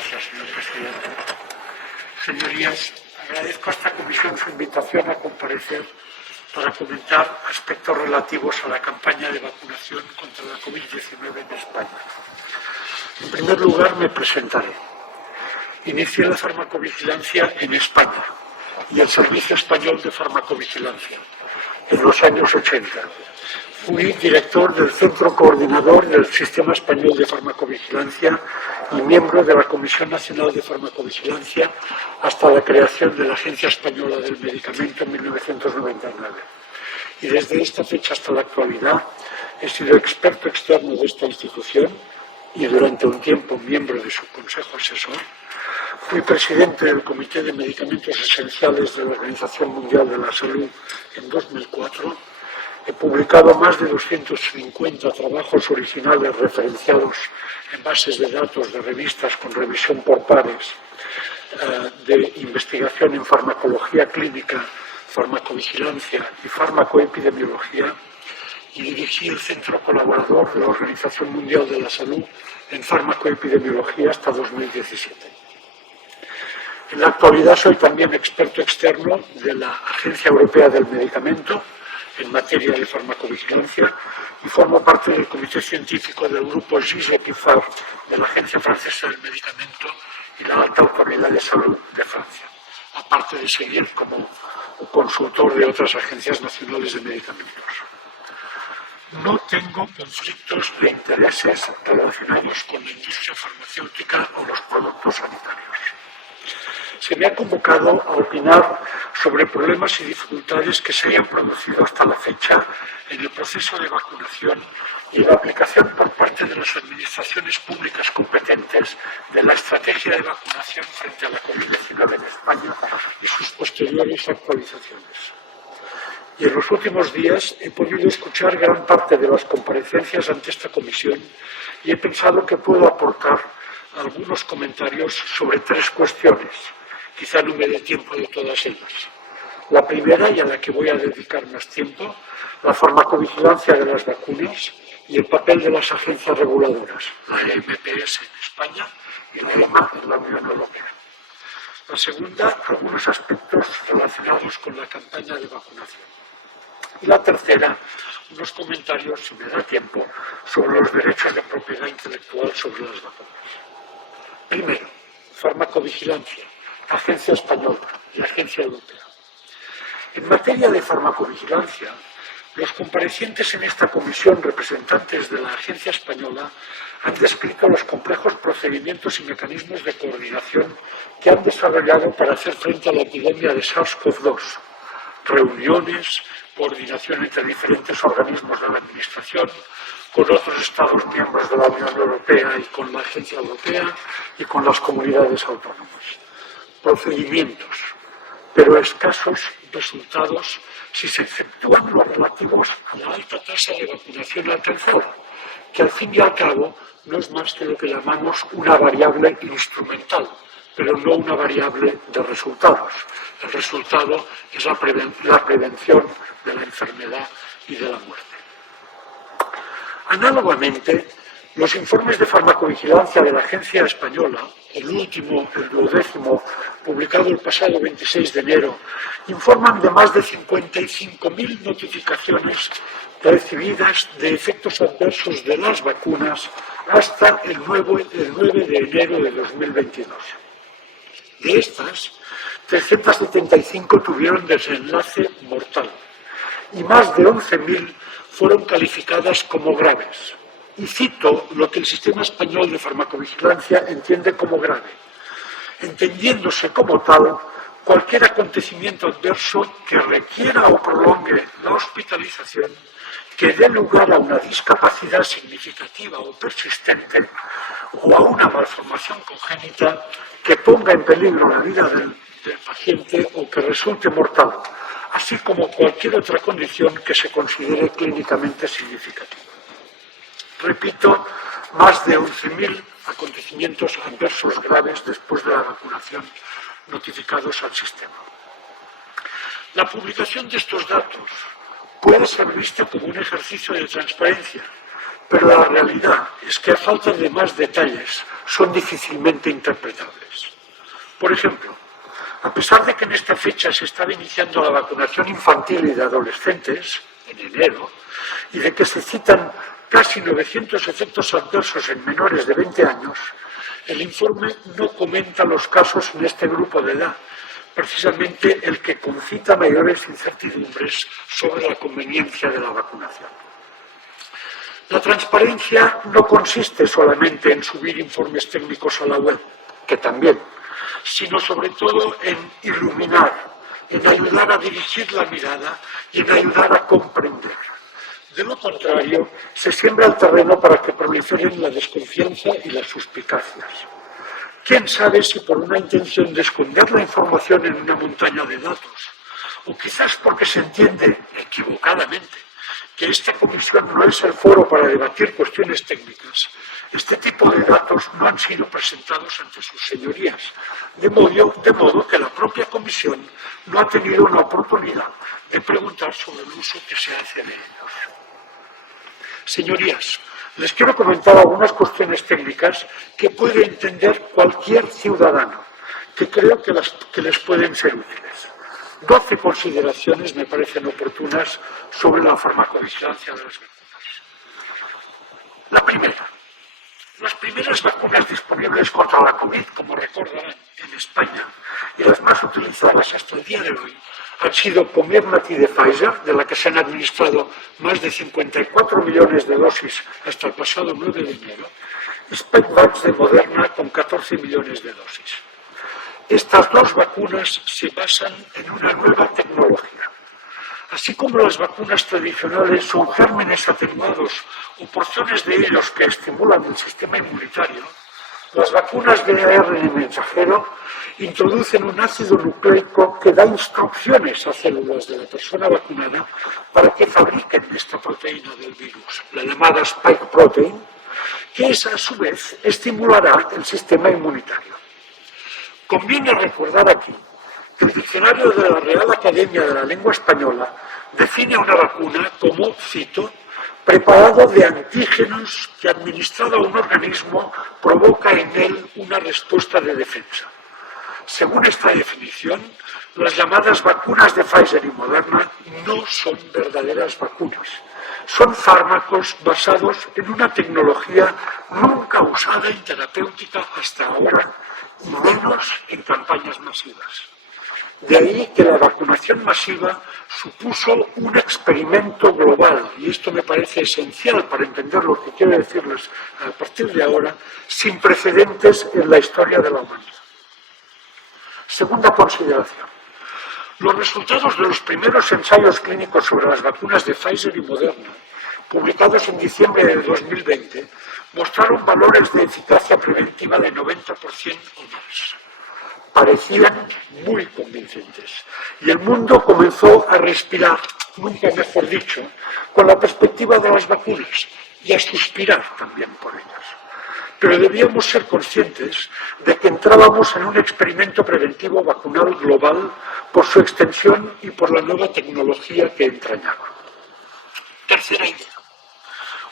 gracias, señor presidente. Señorías, agradezco a esta comisión su invitación a comparecer para comentar aspectos relativos a la campaña de vacunación contra la COVID-19 en España. En primer lugar, me presentaré. Inicié la farmacovigilancia en España y el Servicio Español de Farmacovigilancia en los años 80. Fui director del Centro Coordinador del Sistema Español de Farmacovigilancia y miembro de la Comisión Nacional de Farmacovigilancia hasta la creación de la Agencia Española del Medicamento en 1999. Y desde esta fecha hasta la actualidad he sido experto externo de esta institución y durante un tiempo miembro de su Consejo Asesor. Fui presidente del Comité de Medicamentos Esenciales de la Organización Mundial de la Salud en 2004. He publicado más de 250 trabajos originales referenciados en bases de datos de revistas con revisión por pares, de investigación en farmacología clínica, farmacovigilancia y farmacoepidemiología, y dirigí el Centro Colaborador de la Organización Mundial de la Salud en farmacoepidemiología hasta 2017. En la actualidad soy también experto externo de la Agencia Europea del Medicamento en materia de farmacovigilancia y formo parte del comité científico del grupo GIGEPIFAR de la Agencia Francesa del Medicamento y la Alta Autoridad de Salud de Francia, aparte de seguir como consultor de otras agencias nacionales de medicamentos. No tengo conflictos de intereses relacionados con la industria farmacéutica o los productos sanitarios. Se me ha convocado a opinar sobre problemas y dificultades que se hayan producido hasta la fecha en el proceso de vacunación y la aplicación por parte de las administraciones públicas competentes de la estrategia de vacunación frente a la COVID-19 en España y sus posteriores actualizaciones. Y en los últimos días he podido escuchar gran parte de las comparecencias ante esta comisión y he pensado que puedo aportar algunos comentarios sobre tres cuestiones. Quizá no me dé tiempo de todas ellas. La primera, y a la que voy a dedicar más tiempo, la farmacovigilancia de las vacunas y el papel de las agencias reguladoras, la EMPS en España y la EMA en la Unión Europea. La segunda, algunos aspectos relacionados con la campaña de vacunación. Y la tercera, unos comentarios, si me da tiempo, sobre los derechos de propiedad intelectual sobre las vacunas. Primero, farmacovigilancia. Agencia Española y Agencia Europea. En materia de farmacovigilancia, los comparecientes en esta comisión, representantes de la Agencia Española, han descrito los complejos procedimientos y mecanismos de coordinación que han desarrollado para hacer frente a la epidemia de SARS-CoV-2. Reuniones, coordinación entre diferentes organismos de la Administración, con otros Estados miembros de la Unión Europea y con la Agencia Europea y con las comunidades autónomas. Procedimientos, pero escasos resultados si se exceptúan los relativos a la alta tasa de vacunación alcanzada, que al fin y al cabo no es más que lo que llamamos una variable instrumental, pero no una variable de resultados. El resultado es la prevención de la enfermedad y de la muerte. Análogamente, los informes de farmacovigilancia de la Agencia Española, el último, el 12º, publicado el pasado 26 de enero, informan de más de 55.000 notificaciones recibidas de efectos adversos de las vacunas hasta el 9 de enero de 2022. De estas, 375 tuvieron desenlace mortal y más de 11.000 fueron calificadas como graves. Y cito lo que el Sistema Español de Farmacovigilancia entiende como grave, entendiéndose como tal cualquier acontecimiento adverso que requiera o prolongue la hospitalización, que dé lugar a una discapacidad significativa o persistente o a una malformación congénita que ponga en peligro la vida del paciente o que resulte mortal, así como cualquier otra condición que se considere clínicamente significativa. Repito, más de 11.000 acontecimientos adversos graves después de la vacunación notificados al sistema. La publicación de estos datos puede ser vista como un ejercicio de transparencia, pero la realidad es que a falta de más detalles son difícilmente interpretables. Por ejemplo, a pesar de que en esta fecha se estaba iniciando la vacunación infantil y de adolescentes, en enero, y de que se citan casi 900 efectos adversos en menores de 20 años, el informe no comenta los casos en este grupo de edad, precisamente el que concita mayores incertidumbres sobre la conveniencia de la vacunación. La transparencia no consiste solamente en subir informes técnicos a la web, que también, sino sobre todo en iluminar, en ayudar a dirigir la mirada y en ayudar a comprender. De lo contrario, se siembra el terreno para que proliferen la desconfianza y las suspicacias. ¿Quién sabe si por una intención de esconder la información en una montaña de datos, o quizás porque se entiende equivocadamente que esta comisión no es el foro para debatir cuestiones técnicas, este tipo de datos no han sido presentados ante sus señorías, de modo que la propia comisión no ha tenido una oportunidad de preguntar sobre el uso que se hace de ellos. Señorías, les quiero comentar algunas cuestiones técnicas que puede entender cualquier ciudadano, que creo que les pueden ser útiles. 12 consideraciones me parecen oportunas sobre la farmacovigilancia de las vacunas. La primera. Las primeras vacunas disponibles contra la COVID, como recordarán, en España, y las más utilizadas hasta el día de hoy, han sido Comirnaty de Pfizer, de la que se han administrado más de 54 millones de dosis hasta el pasado 9 de enero, y Spikevax de Moderna con 14 millones de dosis. Estas dos vacunas se basan en una nueva tecnología. Así como las vacunas tradicionales son gérmenes atenuados o porciones de ellos que estimulan el sistema inmunitario, las vacunas de ARN mensajero introducen un ácido nucleico que da instrucciones a células de la persona vacunada para que fabriquen esta proteína del virus, la llamada spike protein, que a su vez estimulará el sistema inmunitario. Conviene recordar aquí que el diccionario de la Real Academia de la Lengua Española define una vacuna como, cito, preparado de antígenos que administrado a un organismo provoca en él una respuesta de defensa. Según esta definición, las llamadas vacunas de Pfizer y Moderna no son verdaderas vacunas. Son fármacos basados en una tecnología nunca usada en terapéutica hasta ahora, y menos en campañas masivas. De ahí que la vacunación masiva supuso un experimento global, y esto me parece esencial para entender lo que quiero decirles a partir de ahora, sin precedentes en la historia de la humanidad. Segunda consideración. Los resultados de los primeros ensayos clínicos sobre las vacunas de Pfizer y Moderna, publicados en diciembre de 2020, mostraron valores de eficacia preventiva de 90% o más. Parecían muy convincentes y el mundo comenzó a respirar, nunca mejor dicho, con la perspectiva de las vacunas y a suspirar también por ellas. Pero debíamos ser conscientes de que entrábamos en un experimento preventivo vacunal global por su extensión y por la nueva tecnología que entrañaba. Tercera idea.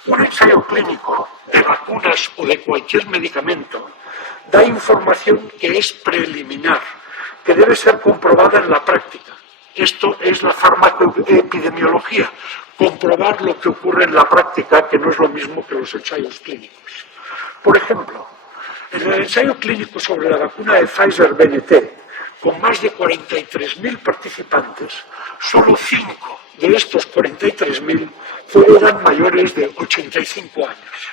Un ensayo clínico de vacunas o de cualquier medicamento da información que es preliminar, que debe ser comprobada en la práctica. Esto es la farmacoepidemiología, comprobar lo que ocurre en la práctica, que no es lo mismo que los ensayos clínicos. Por ejemplo, en el ensayo clínico sobre la vacuna de Pfizer-BNT, con más de 43.000 participantes, solo 5 de estos 43.000 eran mayores de 85 años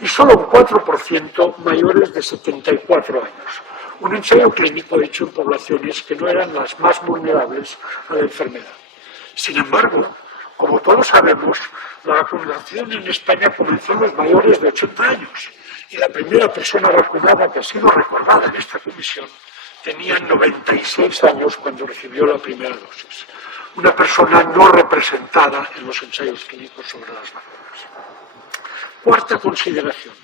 y solo un 4% mayores de 74 años. Un ensayo clínico hecho en poblaciones que no eran las más vulnerables a la enfermedad. Sin embargo, como todos sabemos, la vacunación en España comenzó en los mayores de 80 años y la primera persona vacunada que ha sido recordada en esta comisión tenía 96 años cuando recibió la primera dosis. Una persona no representada en los ensayos clínicos sobre las vacunas. Cuarta consideración.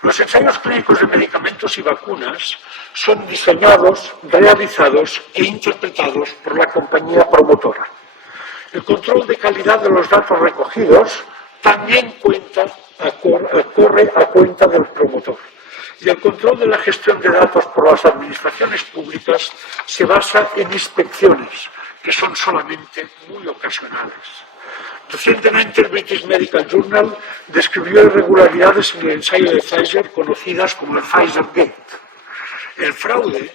Los ensayos clínicos de medicamentos y vacunas son diseñados, realizados e interpretados por la compañía promotora. El control de calidad de los datos recogidos también cuenta corre a cuenta del promotor. Y el control de la gestión de datos por las administraciones públicas se basa en inspecciones, que son solamente muy ocasionales. Recientemente el British Medical Journal describió irregularidades en el ensayo de Pfizer conocidas como el Pfizer Gate. El fraude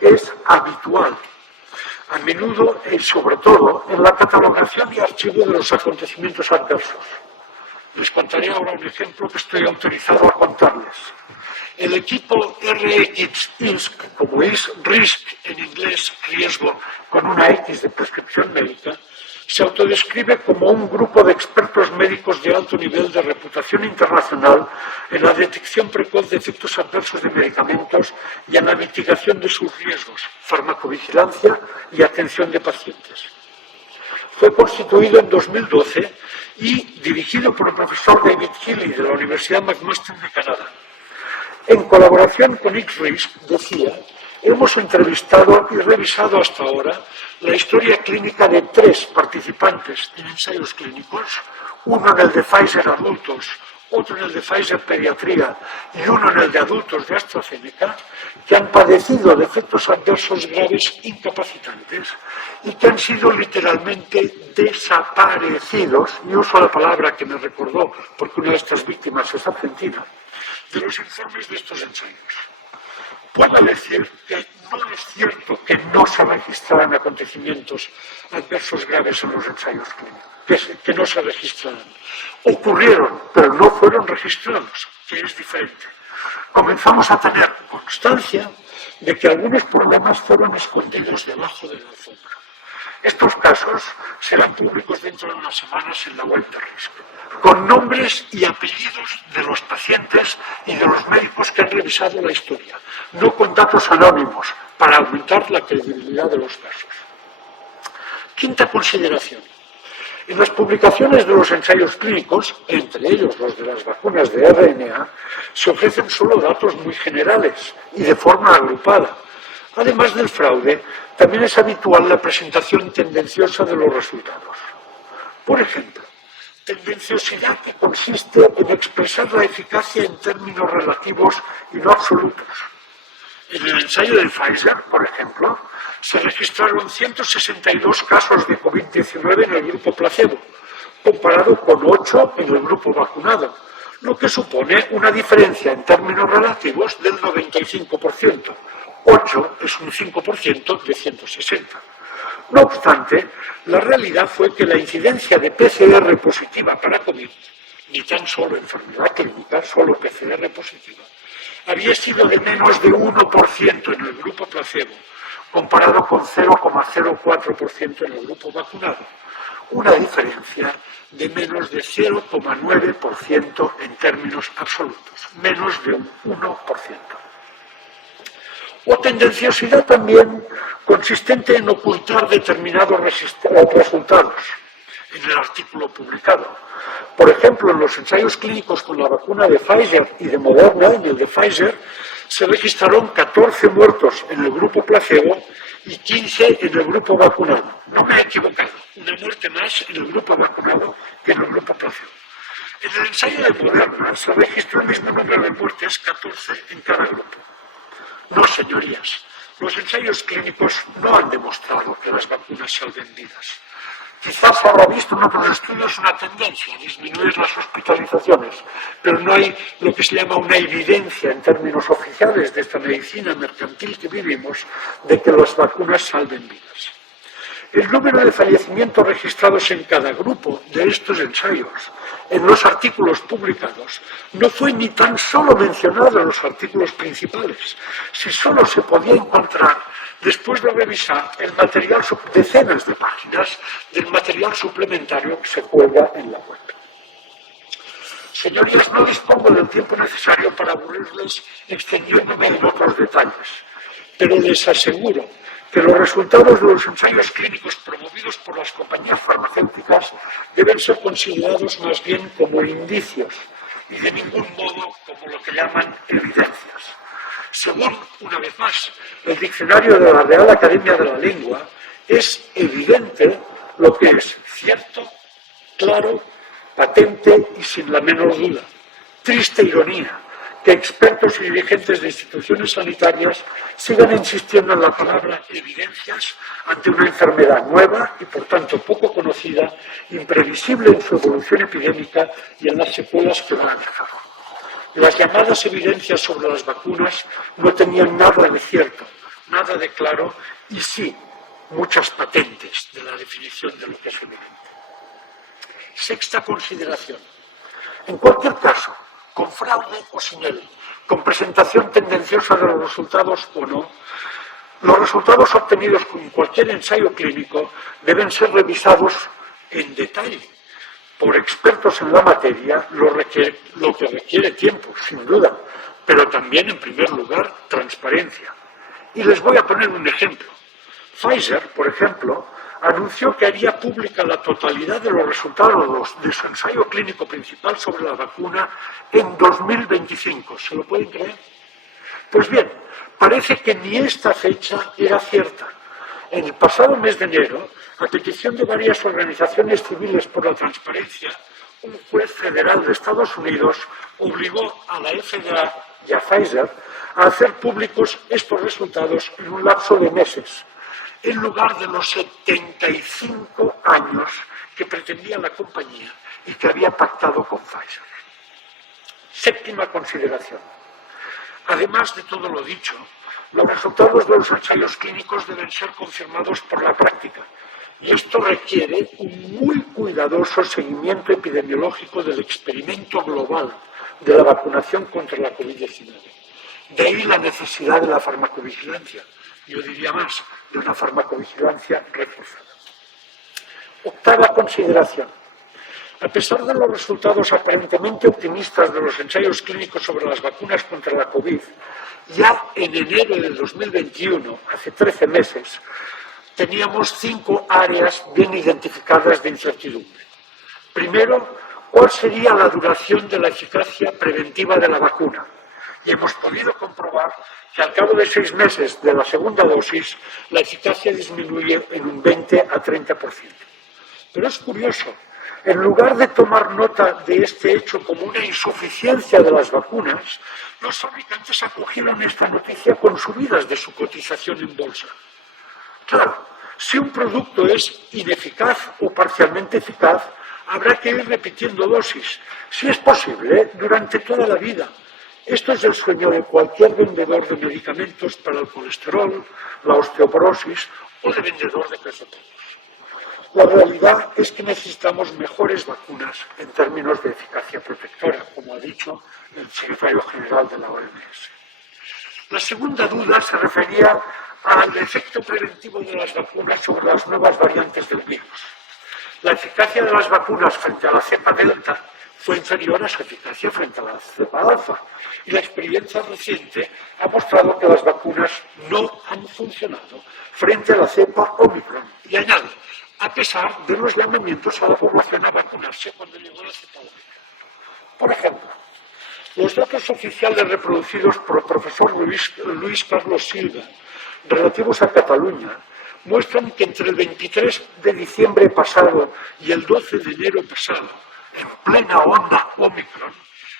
es habitual, a menudo y sobre todo en la catalogación y archivo de los acontecimientos adversos. Les contaré ahora un ejemplo que estoy autorizado a contarles. El equipo RX-INSC, como es RISC en inglés, riesgo con una X de prescripción médica, se autodescribe como un grupo de expertos médicos de alto nivel de reputación internacional en la detección precoz de efectos adversos de medicamentos y en la mitigación de sus riesgos, farmacovigilancia y atención de pacientes. Fue constituido en 2012 y dirigido por el profesor David Healy de la Universidad McMaster de Canadá. En colaboración con X-Risk, decía, hemos entrevistado y revisado hasta ahora la historia clínica de 3 participantes en ensayos clínicos, uno en el de Pfizer adultos, otro en el de Pfizer pediatría y uno en el de adultos de AstraZeneca, que han padecido de efectos adversos graves incapacitantes y que han sido literalmente desaparecidos, y uso la palabra que me recordó porque una de estas víctimas es argentina, de los informes de estos ensayos. Puedo decir que no es cierto que no se registraran acontecimientos adversos graves en los ensayos clínicos, que no se registraran. Ocurrieron, pero no fueron registrados, que es diferente. Comenzamos a tener constancia de que algunos problemas fueron escondidos debajo de la alfombra. Estos casos serán públicos dentro de unas semanas en la web de RISC, con nombres y apellidos de los pacientes y de los médicos que han revisado la historia, no con datos anónimos, para aumentar la credibilidad de los casos. Quinta consideración. En las publicaciones de los ensayos clínicos, entre ellos los de las vacunas de RNA, se ofrecen solo datos muy generales y de forma agrupada. Además del fraude, también es habitual la presentación tendenciosa de los resultados. Por ejemplo, tendenciosidad que consiste en expresar la eficacia en términos relativos y no absolutos. En el ensayo de Pfizer, por ejemplo, se registraron 162 casos de COVID-19 en el grupo placebo, comparado con 8 en el grupo vacunado, lo que supone una diferencia en términos relativos del 95%. 8 es un 5% de 160. No obstante, la realidad fue que la incidencia de PCR positiva para COVID, ni tan solo enfermedad clínica, solo PCR positiva, había sido de menos de 1% en el grupo placebo, comparado con 0,04% en el grupo vacunado, una diferencia de menos de 0,9% en términos absolutos, menos de un 1%. O tendenciosidad también consistente en ocultar determinados resultados en el artículo publicado. Por ejemplo, en los ensayos clínicos con la vacuna de Pfizer y de Moderna, en el de Pfizer, se registraron 14 muertos en el grupo placebo y 15 en el grupo vacunado. No me he equivocado, una muerte más en el grupo vacunado que en el grupo placebo. En el ensayo de Moderna se registró el mismo número de muertes, 14 en cada grupo. No, señorías, los ensayos clínicos no han demostrado que las vacunas salven vidas. Quizás se habrá visto en otros estudios una tendencia a disminuir las hospitalizaciones, pero no hay lo que se llama una evidencia en términos oficiales de esta medicina mercantil que vivimos de que las vacunas salven vidas. El número de fallecimientos registrados en cada grupo de estos ensayos en los artículos publicados no fue ni tan solo mencionado en los artículos principales, si solo se podía encontrar después de revisar el material, decenas de páginas del material suplementario que se cuelga en la web. Señorías, no dispongo del tiempo necesario para aburrirles extendiéndome en otros detalles, pero les aseguro que los resultados de los ensayos clínicos promovidos por las compañías farmacéuticas deben ser considerados más bien como indicios y de ningún modo como lo que llaman evidencias. Según, una vez más, el diccionario de la Real Academia de la Lengua, es evidente lo que es cierto, claro, Patente y sin la menor duda. Triste ironía que expertos y dirigentes de instituciones sanitarias sigan insistiendo en la palabra evidencias ante una enfermedad nueva y por tanto poco conocida, imprevisible en su evolución epidémica y en las secuelas que va a dejar. Las llamadas evidencias sobre las vacunas no tenían nada de cierto, nada de claro y sí muchas patentes de la definición de lo que es evidente. Sexta consideración. En cualquier caso, con fraude o sin él, con presentación tendenciosa de los resultados o no, los resultados obtenidos con cualquier ensayo clínico deben ser revisados en detalle por expertos en la materia, lo que requiere tiempo, sin duda, pero también, en primer lugar, transparencia. Y les voy a poner un ejemplo. Pfizer, por ejemplo, anunció que haría pública la totalidad de los resultados de su ensayo clínico principal sobre la vacuna en 2025. ¿Se lo pueden creer? Pues bien, parece que ni esta fecha era cierta. En el pasado mes de enero, a petición de varias organizaciones civiles por la transparencia, un juez federal de Estados Unidos obligó a la FDA y a Pfizer a hacer públicos estos resultados en un lapso de meses, en lugar de los 75 años que pretendía la compañía y que había pactado con Pfizer. Séptima consideración. Además de todo lo dicho, los resultados de los ensayos clínicos deben ser confirmados por la práctica, y esto requiere un muy cuidadoso seguimiento epidemiológico del experimento global de la vacunación contra la COVID-19. De ahí la necesidad de la farmacovigilancia, yo diría más, de una farmacovigilancia reforzada. Octava consideración. A pesar de los resultados aparentemente optimistas de los ensayos clínicos sobre las vacunas contra la COVID, ya en enero de 2021, hace 13 meses, teníamos 5 áreas bien identificadas de incertidumbre. Primero, ¿cuál sería la duración de la eficacia preventiva de la vacuna? Y hemos podido comprobar que al cabo de 6 meses de la segunda dosis, la eficacia disminuye en un 20 a 30%. Pero es curioso, en lugar de tomar nota de este hecho como una insuficiencia de las vacunas, los fabricantes acogieron esta noticia con subidas de su cotización en bolsa. Claro, si un producto es ineficaz o parcialmente eficaz, habrá que ir repitiendo dosis, si es posible, durante toda la vida. Esto es el sueño de cualquier vendedor de medicamentos para el colesterol, la osteoporosis o de vendedor de pesoteros. La realidad es que necesitamos mejores vacunas en términos de eficacia protectora, como ha dicho el secretario general de la OMS. La segunda duda se refería al efecto preventivo de las vacunas sobre las nuevas variantes del virus. La eficacia de las vacunas frente a la cepa delta fue inferior a su eficacia frente a la cepa alfa, y la experiencia reciente ha mostrado que las vacunas no han funcionado frente a la cepa Omicron. Y añade, a pesar de los llamamientos a la población a vacunarse cuando llegó la cepa Omicron. Por ejemplo, los datos oficiales reproducidos por el profesor Luis Carlos Silva, relativos a Cataluña, muestran que entre el 23 de diciembre pasado y el 12 de enero pasado, en plena onda Omicron,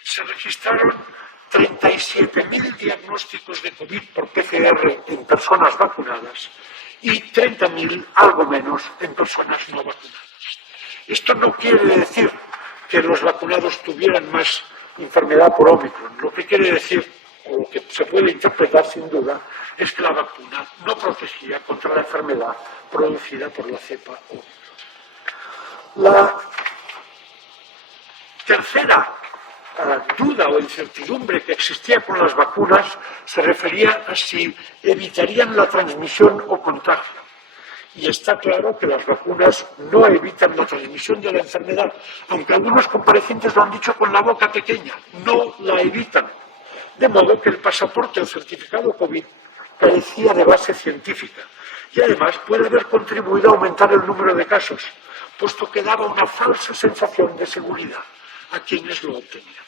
se registraron 37.000 diagnósticos de COVID por PCR en personas vacunadas y 30.000, algo menos, en personas no vacunadas. Esto no quiere decir que los vacunados tuvieran más enfermedad por Omicron. Lo que quiere decir, o lo que se puede interpretar sin duda, es que la vacuna no protegía contra la enfermedad producida por la cepa Omicron. La tercera duda o incertidumbre que existía con las vacunas se refería a si evitarían la transmisión o contagio. Y está claro que las vacunas no evitan la transmisión de la enfermedad, aunque algunos comparecientes lo han dicho con la boca pequeña, no la evitan. De modo que el pasaporte o certificado COVID carecía de base científica y además puede haber contribuido a aumentar el número de casos, puesto que daba una falsa sensación de seguridad a quienes lo obtenían.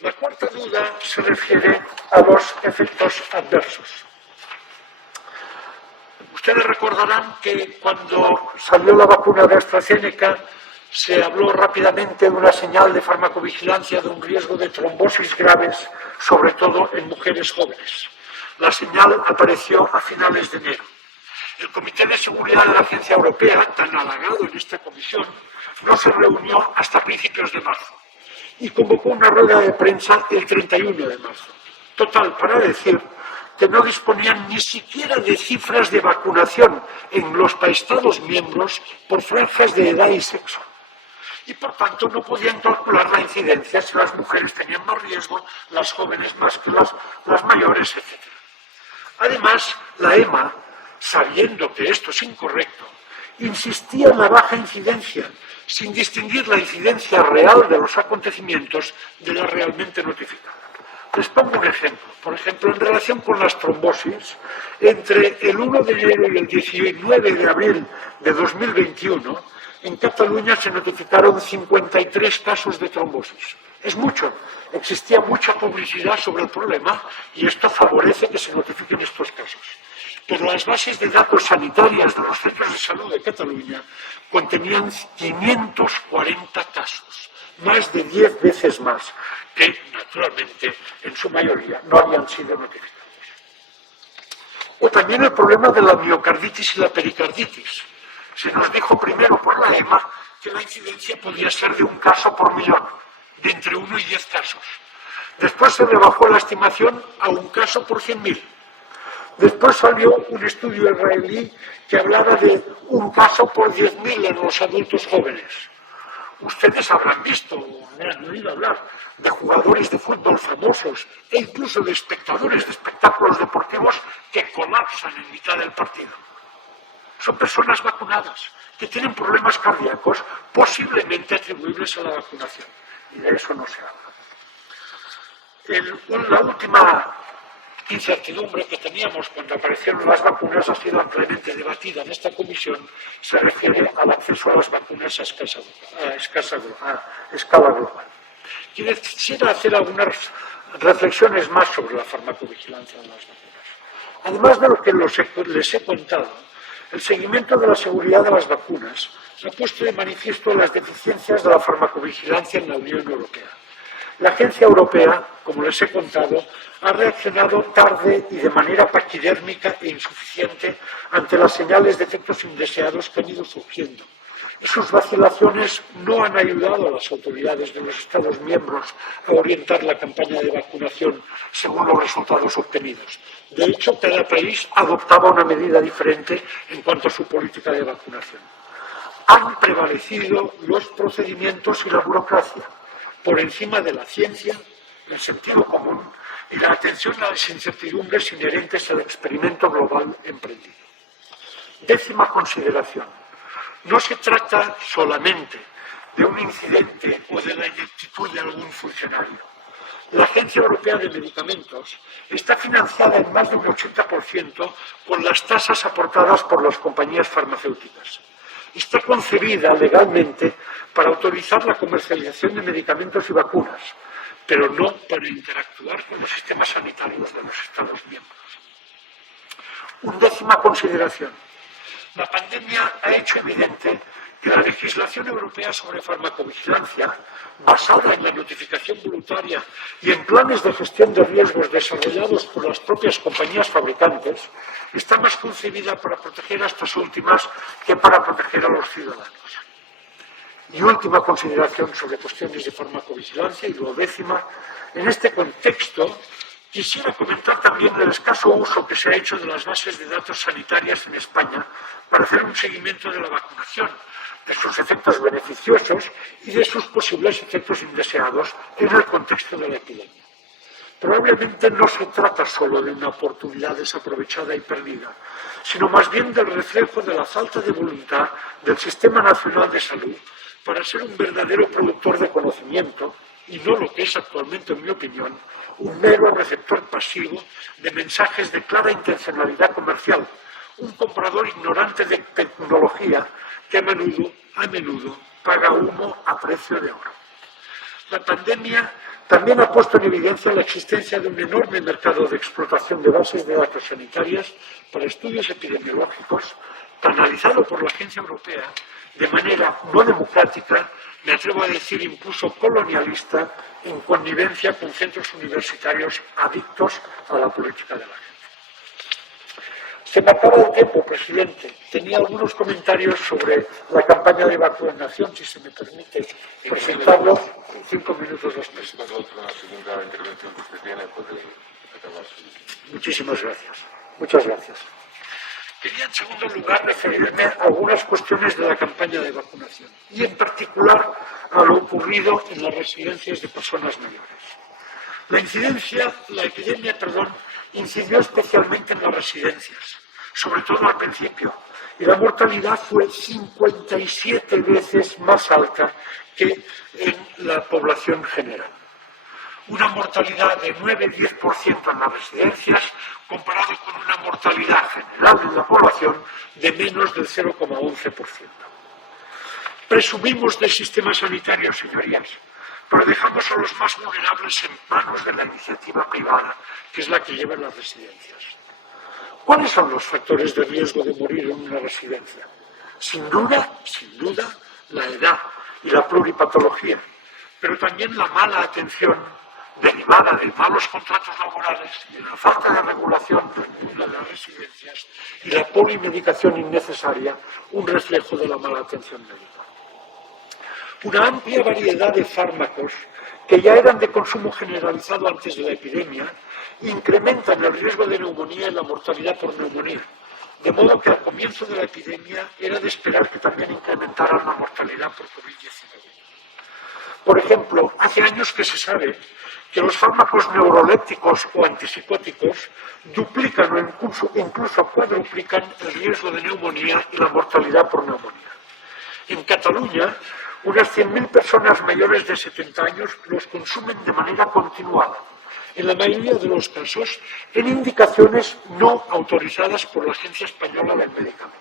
La cuarta duda se refiere a los efectos adversos. Ustedes recordarán que cuando salió la vacuna de AstraZeneca Se habló rápidamente de una señal de farmacovigilancia de un riesgo de trombosis graves, sobre todo en mujeres jóvenes. La señal apareció a finales de enero. El Comité de Seguridad de la Agencia Europea, tan halagado en esta comisión, no se reunió hasta principios de marzo y convocó una rueda de prensa el 31 de marzo. Total, para decir que no disponían ni siquiera de cifras de vacunación en los Estados miembros por franjas de edad y sexo. Y por tanto no podían calcular la incidencia si las mujeres tenían más riesgo, las jóvenes más que las mayores, etc. Además, la EMA, sabiendo que esto es incorrecto, insistía en la baja incidencia, sin distinguir la incidencia real de los acontecimientos de la realmente notificada. Les pongo un ejemplo. Por ejemplo, en relación con las trombosis, entre el 1 de enero y el 19 de abril de 2021, en Cataluña se notificaron 53 casos de trombosis. Es mucho. Existía mucha publicidad sobre el problema y esto favorece que se notifiquen estos casos. Pero las bases de datos sanitarias de los centros de salud de Cataluña contenían 540 casos, más de 10 veces más, que naturalmente en su mayoría no habían sido notificados. O también el problema de la miocarditis y la pericarditis. Se nos dijo primero por la EMA que la incidencia podía ser de un caso por millón, de entre 1 y 10 casos. Después se rebajó la estimación a un caso por 100.000. Después salió un estudio israelí que hablaba de un caso por 10.000 en los adultos jóvenes. Ustedes habrán visto, o me han oído hablar, de jugadores de fútbol famosos e incluso de espectadores de espectáculos deportivos que colapsan en mitad del partido. Son personas vacunadas que tienen problemas cardíacos posiblemente atribuibles a la vacunación. Y de eso no se habla. La última incertidumbre que teníamos cuando aparecieron las vacunas ha sido ampliamente debatida en esta comisión, se refiere al acceso a las vacunas a escala global. Quisiera hacer algunas reflexiones más sobre la farmacovigilancia de las vacunas. Además de lo que les he contado, el seguimiento de la seguridad de las vacunas ha puesto de manifiesto las deficiencias de la farmacovigilancia en la Unión Europea. La Agencia Europea, como les he contado, ha reaccionado tarde y de manera paquidérmica e insuficiente ante las señales de efectos indeseados que han ido surgiendo. Y sus vacilaciones no han ayudado a las autoridades de los Estados miembros a orientar la campaña de vacunación según los resultados obtenidos. De hecho, cada país adoptaba una medida diferente en cuanto a su política de vacunación. Han prevalecido los procedimientos y la burocracia por encima de la ciencia, el sentido común y la atención a las incertidumbres inherentes al experimento global emprendido. Décima consideración. No se trata solamente de un incidente o de la ineptitud de algún funcionario. La Agencia Europea de Medicamentos está financiada en más de un 80% con las tasas aportadas por las compañías farmacéuticas. Está concebida legalmente para autorizar la comercialización de medicamentos y vacunas, pero no para interactuar con los sistemas sanitarios de los Estados miembros. Undécima consideración. La pandemia ha hecho evidente que la legislación europea sobre farmacovigilancia, basada en la notificación voluntaria y en planes de gestión de riesgos desarrollados por las propias compañías fabricantes, está más concebida para proteger a estas últimas que para proteger a los ciudadanos. Y última consideración sobre cuestiones de farmacovigilancia, y luego décima, en este contexto quisiera comentar también el escaso uso que se ha hecho de las bases de datos sanitarias en España para hacer un seguimiento de la vacunación, de sus efectos beneficiosos y de sus posibles efectos indeseados en el contexto de la epidemia. Probablemente no se trata solo de una oportunidad desaprovechada y perdida, sino más bien del reflejo de la falta de voluntad del Sistema Nacional de Salud para ser un verdadero productor de conocimiento y no lo que es actualmente, en mi opinión, un mero receptor pasivo de mensajes de clara intencionalidad comercial, un comprador ignorante de tecnología que a menudo paga humo a precio de oro. La pandemia también ha puesto en evidencia la existencia de un enorme mercado de explotación de bases de datos sanitarias para estudios epidemiológicos, canalizado por la Agencia Europea, de manera no democrática, me atrevo a decir incluso colonialista, en connivencia con centros universitarios adictos a la política de la gente. Se me acaba el tiempo, presidente. Tenía algunos comentarios sobre la campaña de vacunación, si se me permite presentarlos. 5 minutos después. La segunda intervención que usted tiene puede acabar. Muchísimas gracias. Muchas gracias. Quería, en segundo lugar, referirme a algunas cuestiones de la campaña de vacunación y, en particular, a lo ocurrido en las residencias de personas mayores. La epidemia, incidió especialmente en las residencias, sobre todo al principio, y la mortalidad fue 57 veces más alta que en la población general. Una mortalidad de 9-10% en las residencias, comparado con una mortalidad general en la población de menos del 0,11%. Presumimos del sistema sanitario, señorías, pero dejamos a los más vulnerables en manos de la iniciativa privada, que es la que lleva las residencias. ¿Cuáles son los factores de riesgo de morir en una residencia? Sin duda, la edad y la pluripatología, pero también la mala atención derivada de malos contratos laborales y la falta de regulación del mundo de las residencias y la polimedicación innecesaria, un reflejo de la mala atención médica. Una amplia variedad de fármacos que ya eran de consumo generalizado antes de la epidemia incrementan el riesgo de neumonía y la mortalidad por neumonía, de modo que al comienzo de la epidemia era de esperar que también incrementaran la mortalidad por COVID-19. Por ejemplo, hace años que se sabe que los fármacos neurolépticos o antipsicóticos duplican o incluso cuadruplican el riesgo de neumonía y la mortalidad por neumonía. En Cataluña, unas 100.000 personas mayores de 70 años los consumen de manera continuada, en la mayoría de los casos en indicaciones no autorizadas por la Agencia Española del Medicamento.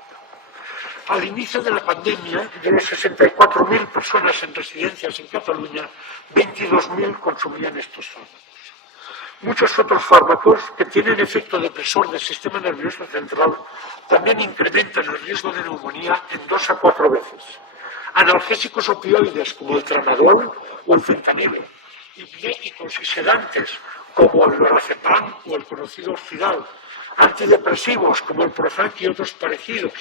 Al inicio de la pandemia, de los 64.000 personas en residencias en Cataluña, 22.000 consumían estos fármacos. Muchos otros fármacos que tienen efecto depresor del sistema nervioso central también incrementan el riesgo de neumonía en 2 a 4 veces. Analgésicos opioides como el tramadol o el fentanilo, hipnóticos y sedantes como el lorazepam o el conocido Orfidal, antidepresivos como el Prozac y otros parecidos,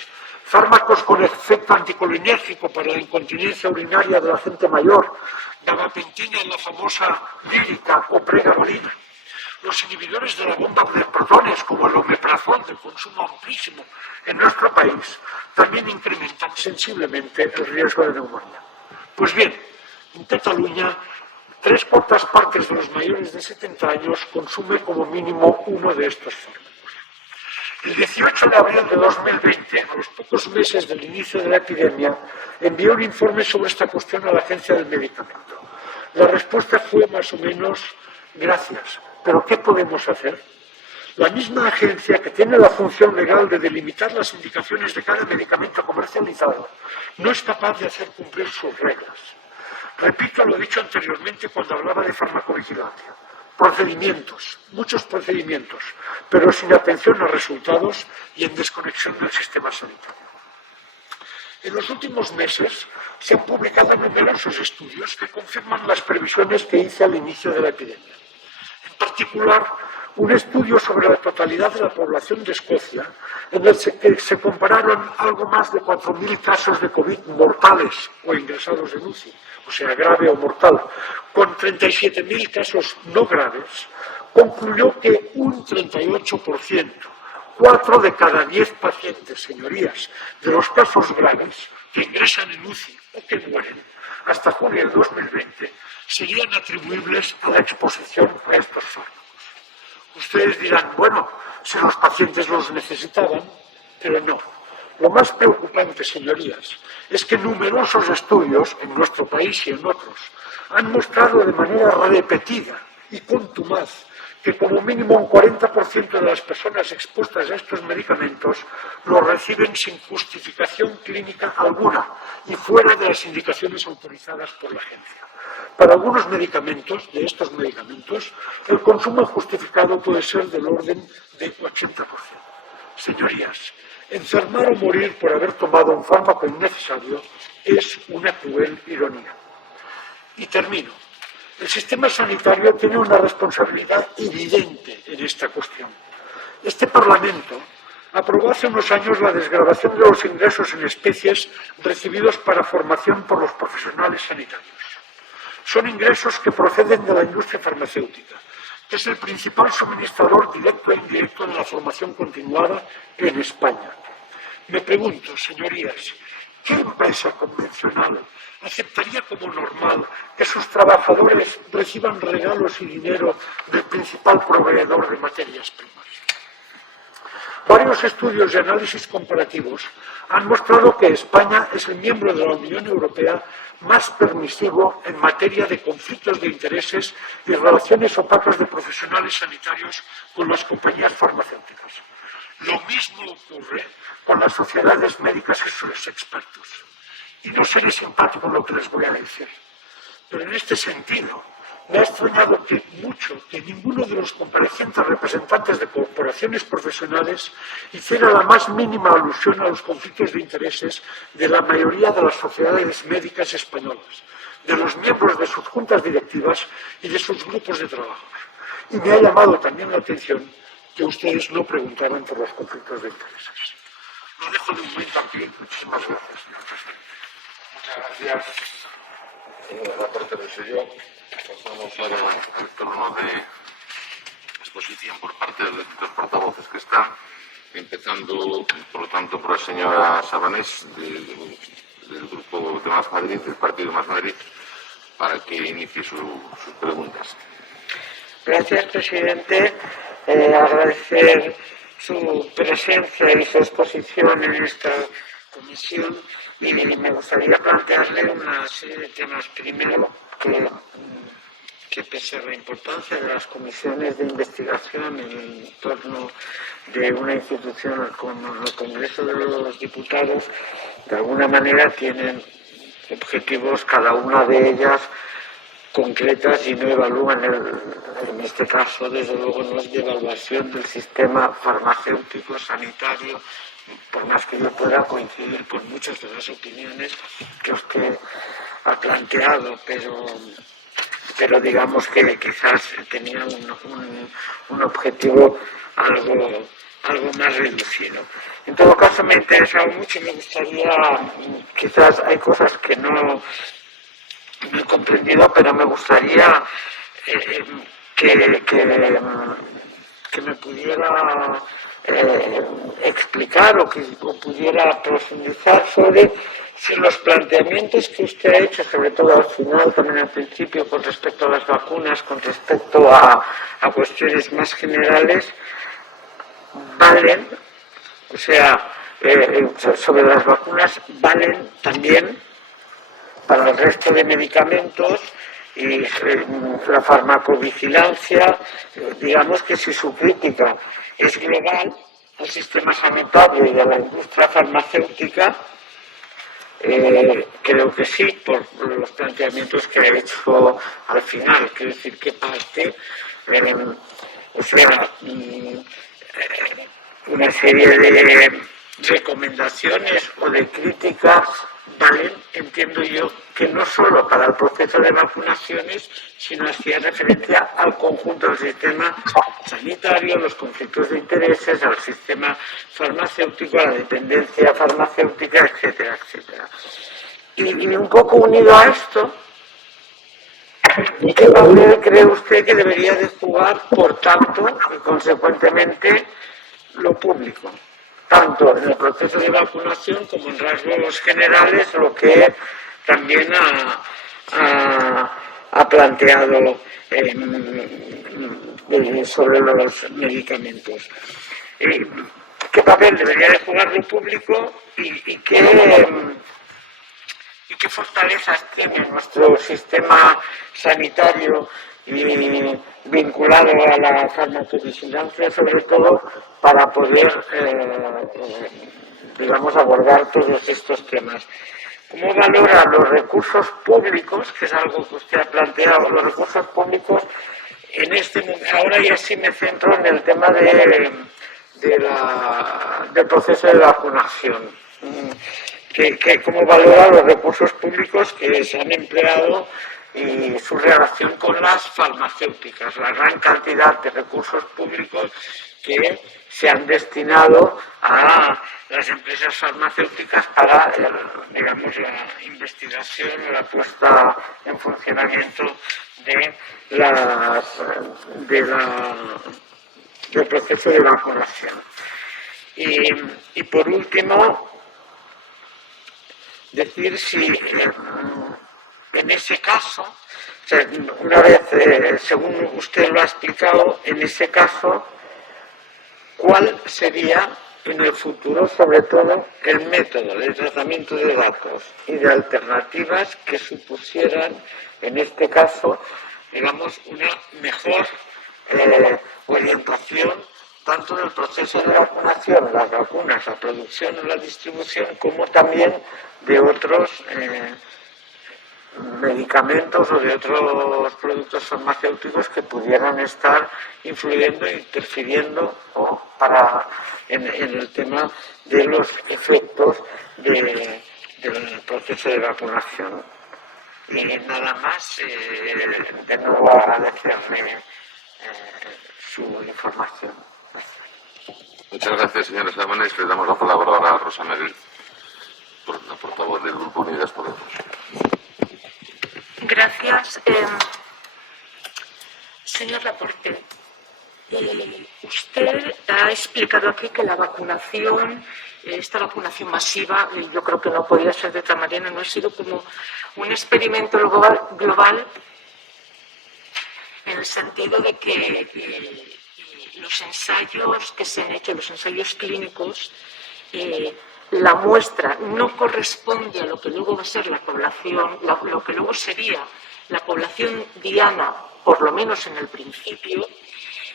fármacos con efecto anticolinérgico para la incontinencia urinaria de la gente mayor, gabapentina en la famosa lírica o pregabalina. Los inhibidores de la bomba de protones, como el omeprazol, de consumo amplísimo en nuestro país, también incrementan sensiblemente el riesgo de neumonía. Pues bien, en Cataluña, 3/4 partes de los mayores de 70 años consumen como mínimo uno de estos fármacos. El 18 de abril de 2020, a los pocos meses del inicio de la epidemia, envió un informe sobre esta cuestión a la Agencia del Medicamento. La respuesta fue más o menos gracias, pero ¿qué podemos hacer? La misma agencia que tiene la función legal de delimitar las indicaciones de cada medicamento comercializado no es capaz de hacer cumplir sus reglas. Repito lo dicho anteriormente cuando hablaba de farmacovigilancia. Procedimientos, muchos procedimientos, pero sin atención a resultados y en desconexión del sistema sanitario. En los últimos meses se han publicado numerosos estudios que confirman las previsiones que hice al inicio de la epidemia. En particular, un estudio sobre la totalidad de la población de Escocia, en el que se compararon algo más de 4.000 casos de COVID mortales o ingresados en UCI, o sea, grave o mortal, con 37.000 casos no graves, concluyó que un 38%, 4 de cada 10 pacientes, señorías, de los casos graves que ingresan en UCI o que mueren hasta junio de 2020, serían atribuibles a la exposición a estos fármacos. Ustedes dirán, bueno, si los pacientes los necesitaban, pero no. Lo más preocupante, señorías, es que numerosos estudios, en nuestro país y en otros, han mostrado de manera repetida y contumaz que como mínimo un 40% de las personas expuestas a estos medicamentos los reciben sin justificación clínica alguna y fuera de las indicaciones autorizadas por la agencia. Para algunos medicamentos, de estos medicamentos, el consumo justificado puede ser del orden de 80%. Señorías, enfermar o morir por haber tomado un fármaco innecesario es una cruel ironía. Y termino. El sistema sanitario tiene una responsabilidad evidente en esta cuestión. Este Parlamento aprobó hace unos años la desgravación de los ingresos en especies recibidos para formación por los profesionales sanitarios. Son ingresos que proceden de la industria farmacéutica, que es el principal suministrador directo e indirecto de la formación continuada en España. Me pregunto, señorías, ¿qué empresa convencional aceptaría como normal que sus trabajadores reciban regalos y dinero del principal proveedor de materias primas? Varios estudios y análisis comparativos han mostrado que España es el miembro de la Unión Europea más permisivo en materia de conflictos de intereses y relaciones opacas de profesionales sanitarios con las compañías farmacéuticas. Lo mismo ocurre con las sociedades médicas y sus expertos. Y no seré simpático en lo que les voy a decir, pero en este sentido me ha extrañado mucho que ninguno de los comparecientes representantes de corporaciones profesionales hiciera la más mínima alusión a los conflictos de intereses de la mayoría de las sociedades médicas españolas, de los miembros de sus juntas directivas y de sus grupos de trabajo. Y me ha llamado también la atención que ustedes no preguntaban por los conflictos de intereses. Lo dejo de un momento aquí. Muchísimas gracias, señor presidente. Muchas gracias, la parte del sello. Pasamos ahora al turno de exposición por parte de los portavoces que están, empezando, por lo tanto, por la señora Sabanés, del Grupo de Más Madrid, del Partido Más Madrid, para que inicie sus preguntas. Gracias, presidente. Agradecer su presencia y su exposición en esta comisión y me gustaría plantearle una serie de temas. Primero, que pese a la importancia de las comisiones de investigación en el entorno de una institución como el Congreso de los Diputados, de alguna manera tienen objetivos cada una de ellas concretas y no evalúan, en este caso, desde luego, no es de evaluación del sistema farmacéutico, sanitario, por más que yo pueda coincidir con muchas de las opiniones que usted ha planteado, pero digamos que quizás tenía un objetivo algo más reducido. En todo caso, me ha interesado mucho y me gustaría, quizás hay cosas que no he comprendido, pero me gustaría que me pudiera explicar o pudiera profundizar sobre si los planteamientos que usted ha hecho, sobre todo al final, también al principio, con respecto a las vacunas, con respecto a cuestiones más generales, valen, o sea, sobre las vacunas valen también para el resto de medicamentos y la farmacovigilancia. Digamos que si su crítica es global al sistema sanitario y a la industria farmacéutica, creo que sí, por los planteamientos que ha hecho al final. Quiero decir que parte, o sea, una serie de recomendaciones o de críticas valen, entiendo yo, que no solo para el proceso de vacunaciones, sino hacía referencia al conjunto del sistema sanitario, los conflictos de intereses, al sistema farmacéutico, a la dependencia farmacéutica, etcétera, etcétera. Y un poco unido a esto, ¿qué papel cree usted que debería de jugar, por tanto, y consecuentemente, lo público? Tanto en el proceso de vacunación como en rasgos generales, lo que también ha planteado sobre los medicamentos. ¿Qué papel debería de jugar lo público y qué fortalezas tiene nuestro sistema sanitario y vinculado a la farmacovigilancia, sobre todo para poder, digamos, abordar todos estos temas? ¿Cómo valora los recursos públicos, que es algo que usted ha planteado, los recursos públicos en este momento? Ahora ya sí me centro en el tema de la del proceso de vacunación. ¿Cómo valora los recursos públicos que se han empleado y su relación con las farmacéuticas, la gran cantidad de recursos públicos que se han destinado a las empresas farmacéuticas para, digamos, la investigación, la puesta en funcionamiento del proceso de vacunación? Y por último, decir si en ese caso, o sea, una vez, según usted lo ha explicado, en ese caso, ¿cuál sería en el futuro, sobre todo, el método de tratamiento de datos y de alternativas que supusieran, en este caso, digamos, una mejor orientación tanto del proceso de vacunación, las vacunas, la producción o la distribución, como también de otros medicamentos o de otros productos farmacéuticos que pudieran estar influyendo e interfiriendo en el tema de los efectos del proceso de vacunación. Y nada más, de nuevo agradecerle su información. Muchas gracias, señora Samanes. Le damos la palabra ahora a Rosa Medel, la portavoz del Grupo Unidas Podemos. Gracias. Señor Laporte, usted ha explicado aquí que la vacunación, esta vacunación masiva, yo creo que no podía ser de otra manera, no ha sido como un experimento global en el sentido de que los ensayos que se han hecho, los ensayos clínicos, la muestra no corresponde a lo que luego va a ser la población, lo que luego sería la población diana, por lo menos en el principio,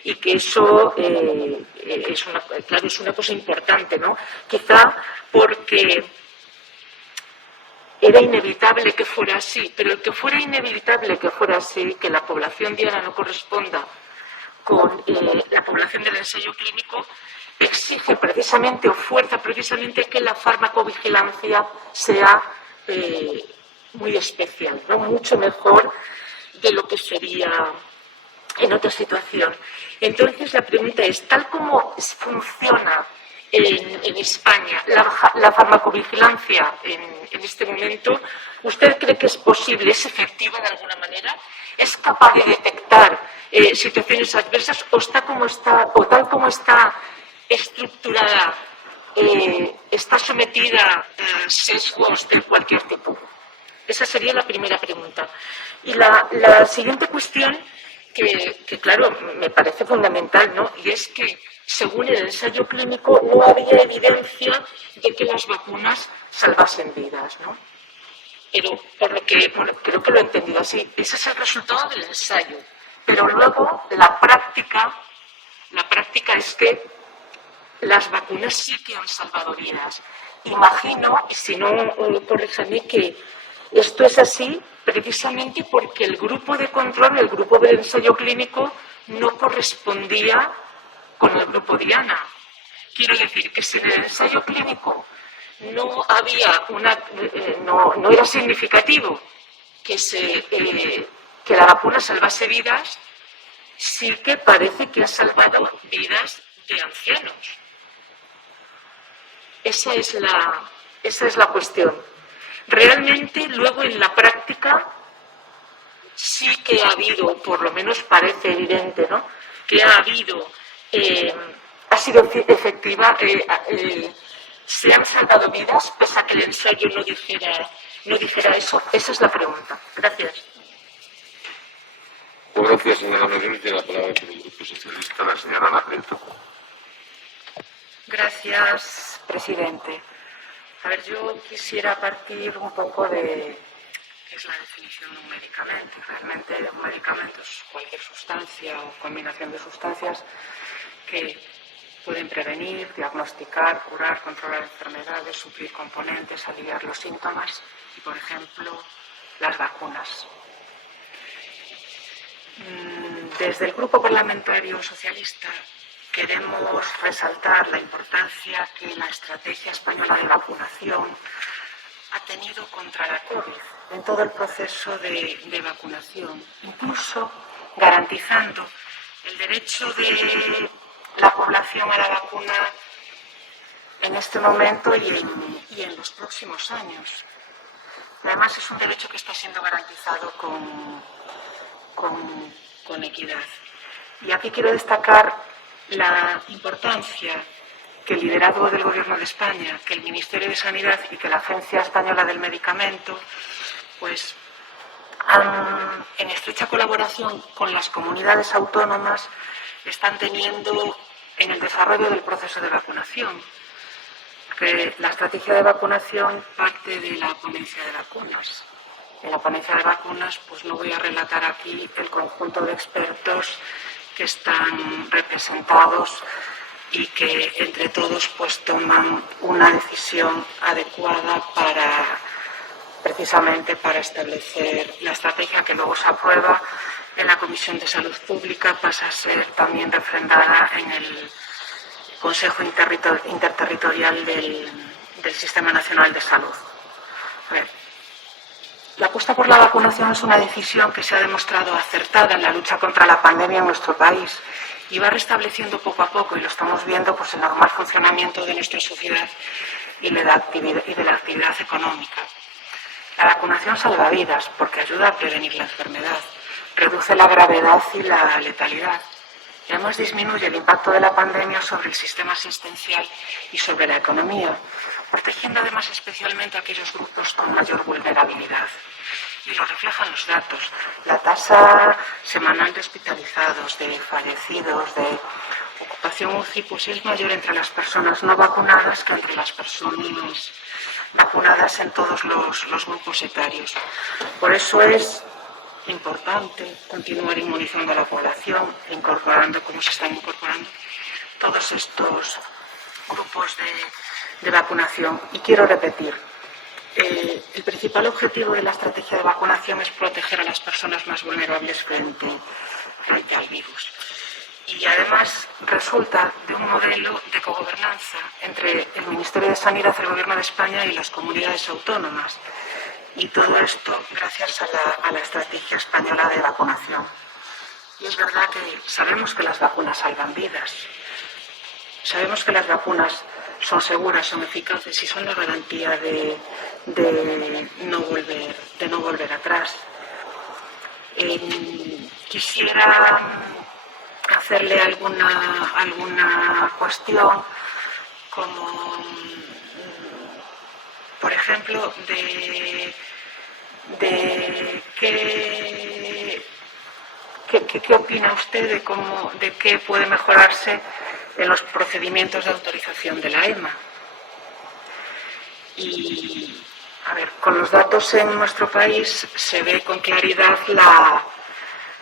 y que eso es una cosa importante, ¿no? Quizá porque era inevitable que fuera así, pero el que fuera inevitable que fuera así, que la población diana no corresponda con la población del ensayo clínico, exige precisamente o fuerza precisamente que la farmacovigilancia sea muy especial, ¿no? Mucho mejor de lo que sería en otra situación. Entonces la pregunta es, tal como funciona en España la farmacovigilancia en este momento, ¿usted cree que es posible, es efectiva de alguna manera? ¿Es capaz de detectar situaciones adversas o tal como está estructurada, está sometida a sesgos de cualquier tipo? Esa sería la primera pregunta. Y la siguiente cuestión, que claro, me parece fundamental, ¿no? Y es que, según el ensayo clínico, no había evidencia de que las vacunas salvasen vidas, ¿no? Pero por lo que, bueno, creo que lo he entendido así, ese es el resultado del ensayo. Pero luego la práctica es que las vacunas sí que han salvado vidas. Imagino, y si no corríjame, que esto es así precisamente porque el grupo de control, el grupo del ensayo clínico, no correspondía con el grupo Diana. Quiero decir que si en el ensayo clínico no era significativo que la vacuna salvase vidas, sí que parece que ha salvado vidas de ancianos. Esa es la cuestión. Realmente, luego en la práctica, sí que ha habido, por lo menos parece evidente, ¿no?, que ha sido efectiva, se han salvado vidas, pese a que el ensayo no dijera eso. Esa es la pregunta. Gracias. Pues gracias, señora Medel. Tiene la palabra por el Grupo Socialista, la señora Ana Prieto. Gracias, presidente. A ver, yo quisiera partir un poco de qué es la definición de un medicamento. Realmente un medicamento es cualquier sustancia o combinación de sustancias que pueden prevenir, diagnosticar, curar, controlar enfermedades, suplir componentes, aliviar los síntomas y, por ejemplo, las vacunas. Desde el Grupo Parlamentario Socialista queremos resaltar la importancia que la estrategia española de vacunación ha tenido contra la COVID en todo el proceso de vacunación, incluso garantizando el derecho de la población a la vacuna en este momento y en los próximos años. Además, es un derecho que está siendo garantizado con equidad. Y aquí quiero destacar la importancia que el liderazgo del Gobierno de España, que el Ministerio de Sanidad y que la Agencia Española del Medicamento, pues en estrecha colaboración con las comunidades autónomas, están teniendo en el desarrollo del proceso de vacunación. Que la estrategia de vacunación parte de la ponencia de vacunas. En la ponencia de vacunas, pues no voy a relatar aquí el conjunto de expertos que están representados y que entre todos pues toman una decisión adecuada precisamente para establecer la estrategia que luego se aprueba en la Comisión de Salud Pública, pasa a ser también refrendada en el Consejo Interterritorial del Sistema Nacional de Salud. A ver, la apuesta por la vacunación es una decisión que se ha demostrado acertada en la lucha contra la pandemia en nuestro país y va restableciendo poco a poco, y lo estamos viendo, pues el normal funcionamiento de nuestra sociedad y de la actividad económica. La vacunación salva vidas porque ayuda a prevenir la enfermedad, reduce la gravedad y la letalidad. Y además disminuye el impacto de la pandemia sobre el sistema asistencial y sobre la economía, protegiendo además especialmente a aquellos grupos con mayor vulnerabilidad. Y lo reflejan los datos. La tasa semanal de hospitalizados, de fallecidos, de ocupación UCI, pues es mayor entre las personas no vacunadas que entre las personas vacunadas en todos los grupos etarios. Por eso es importante continuar inmunizando a la población, incorporando, como se están incorporando, todos estos grupos de vacunación. Y quiero repetir, el principal objetivo de la estrategia de vacunación es proteger a las personas más vulnerables frente al virus. Y además resulta de un modelo de cogobernanza entre el Ministerio de Sanidad, el Gobierno de España y las comunidades autónomas. Y todo esto gracias a la estrategia española de vacunación. Y es verdad que sabemos que las vacunas salvan vidas. Sabemos que las vacunas son seguras, son eficaces y son la garantía de no volver atrás. Quisiera hacerle alguna cuestión como, por ejemplo, de qué opina usted de qué puede mejorarse en los procedimientos de autorización de la EMA. Y, a ver, con los datos en nuestro país se ve con claridad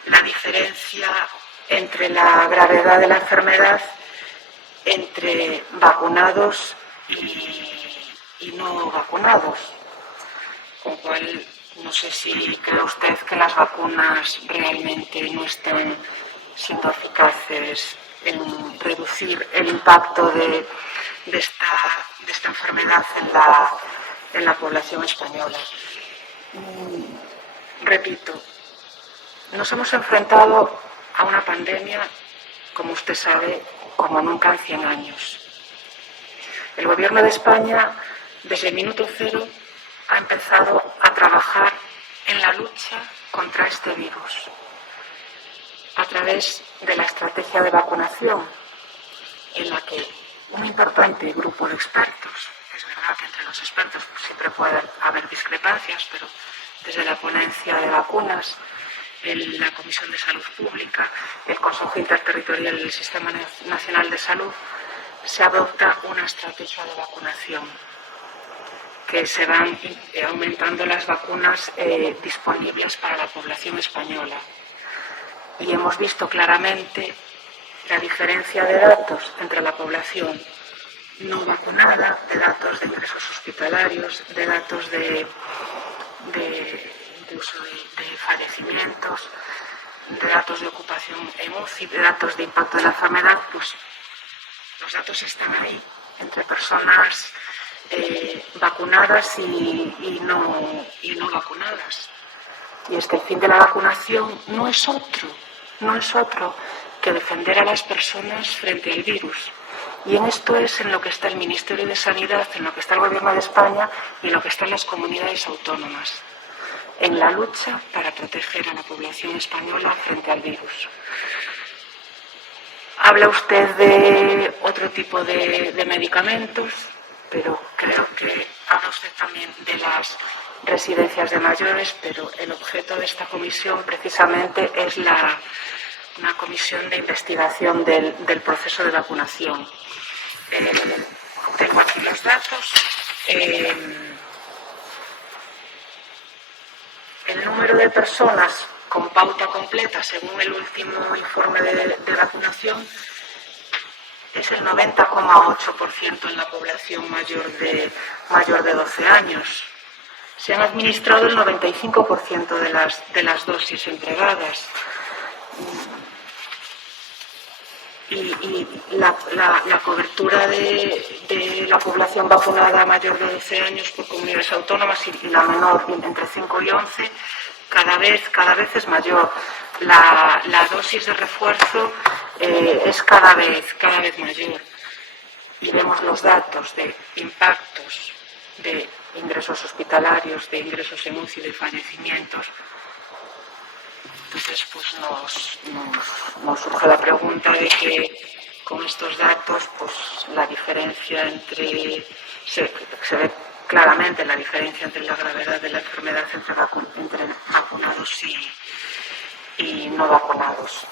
la diferencia entre la gravedad de la enfermedad entre vacunados y no vacunados, con lo cual no sé si cree usted que las vacunas realmente no están siendo eficaces en reducir el impacto de esta enfermedad en la población española. Repito, nos hemos enfrentado a una pandemia, como usted sabe, como nunca en 100 años. El Gobierno de España, desde el minuto cero, ha empezado a trabajar en la lucha contra este virus a través de la estrategia de vacunación, en la que un importante grupo de expertos, es verdad que entre los expertos siempre puede haber discrepancias, pero desde la ponencia de vacunas, la Comisión de Salud Pública, el Consejo Interterritorial del Sistema Nacional de Salud, se adopta una estrategia de vacunación, que se van aumentando las vacunas disponibles para la población española. Y hemos visto claramente la diferencia de datos entre la población no vacunada, de datos de ingresos hospitalarios, de datos de fallecimientos, de datos de ocupación en UCI, de datos de impacto de la enfermedad, pues Los datos están ahí, entre personas vacunadas y no vacunadas. Y es que el fin de la vacunación no es otro que defender a las personas frente al virus. Y en esto es en lo que está el Ministerio de Sanidad, en lo que está el Gobierno de España y en lo que están las comunidades autónomas, en la lucha para proteger a la población española frente al virus. Habla usted de otro tipo de medicamentos, pero creo que habla usted también de las residencias de mayores, pero el objeto de esta comisión precisamente es una comisión de investigación del proceso de vacunación. Tengo aquí los datos. El número de personas con pauta completa, según el último informe de vacunación, es el 90,8% en la población mayor de 12 años. Se han administrado el 95% de las dosis entregadas. Y la cobertura de la población vacunada mayor de 12 años por comunidades autónomas y la menor entre 5 y 11 cada vez es mayor. La dosis de refuerzo es cada vez mayor. Y vemos los datos de impactos de ingresos hospitalarios, de ingresos en UCI, de fallecimientos. Entonces, pues nos surge la pregunta de que con estos datos, pues la diferencia se ve claramente la diferencia entre la gravedad de la enfermedad entre vacunados y no vacunados.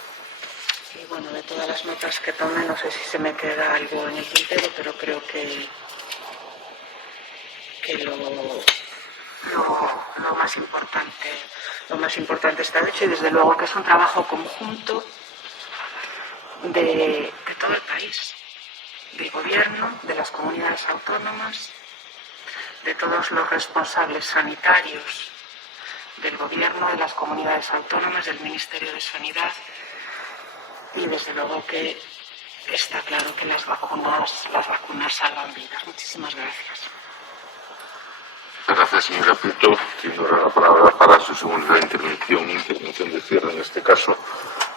Y bueno, de todas las notas que tomé, no sé si se me queda algo en el tintero, pero creo que lo más importante está hecho, y desde luego que es un trabajo conjunto de todo el país, del gobierno, de las comunidades autónomas, de todos los responsables sanitarios del gobierno, de las comunidades autónomas, del Ministerio de Sanidad, y desde luego que está claro que las vacunas salvan vidas. Muchísimas gracias. Gracias, señora Pinto. Tiene ahora la palabra para su segunda intervención de cierre, en este caso,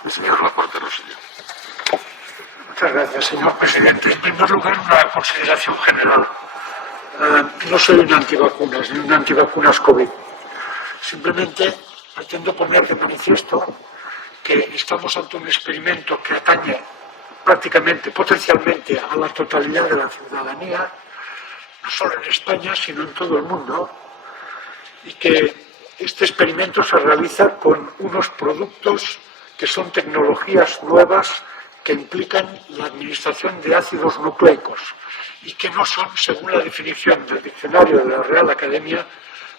el señor Laporte Rosselló. Muchas gracias, señor presidente. En primer lugar, una consideración general. No soy un antivacunas, ni un antivacunas COVID. Simplemente pretendo poner de manifiesto que estamos ante un experimento que atañe prácticamente, potencialmente, a la totalidad de la ciudadanía, no solo en España, sino en todo el mundo, y que este experimento se realiza con unos productos que son tecnologías nuevas que implican la administración de ácidos nucleicos y que no son, según la definición del diccionario de la Real Academia,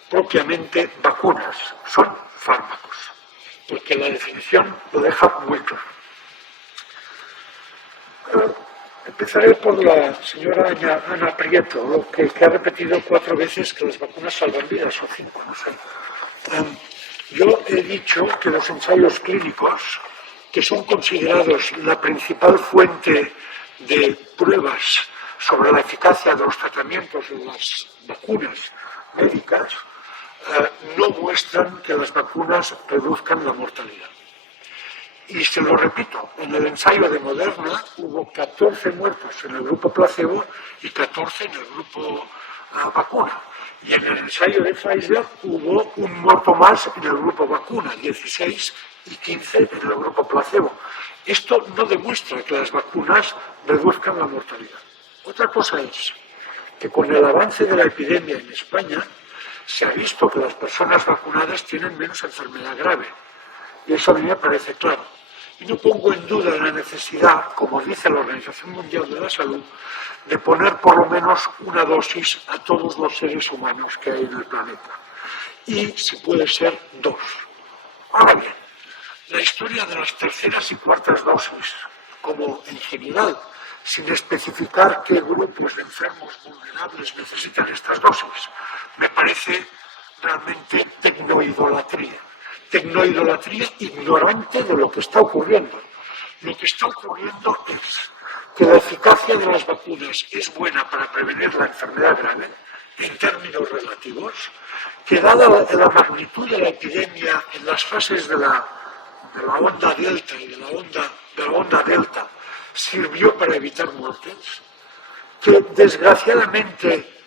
propiamente vacunas, son fármacos, porque la definición lo deja muy claro. Empezaré por la señora Ana Prieto, que ha repetido 4 veces que las vacunas salvan vidas, o 5, no sé. Yo he dicho que los ensayos clínicos, que son considerados la principal fuente de pruebas sobre la eficacia de los tratamientos de las vacunas médicas, no muestran que las vacunas reduzcan la mortalidad. Y se lo repito, en el ensayo de Moderna hubo 14 muertos en el grupo placebo y 14 en el grupo vacuna. Y en el ensayo de Pfizer hubo un muerto más en el grupo vacuna, 16 y 15 en el grupo placebo. Esto no demuestra que las vacunas reduzcan la mortalidad. Otra cosa es que con el avance de la epidemia en España se ha visto que las personas vacunadas tienen menos enfermedad grave. Y eso a mí me parece claro. Y no pongo en duda la necesidad, como dice la Organización Mundial de la Salud, de poner por lo menos una dosis a todos los seres humanos que hay en el planeta. Y, si puede ser, 2. Ahora bien, la historia de las terceras y cuartas dosis, como en general, sin especificar qué grupos de enfermos vulnerables necesitan estas dosis, me parece realmente tecnoidolatría ignorante de lo que está ocurriendo. Lo que está ocurriendo es que la eficacia de las vacunas es buena para prevenir la enfermedad grave, en términos relativos, que dada la magnitud de la epidemia en las fases de la onda delta y de la onda delta sirvió para evitar muertes, que desgraciadamente,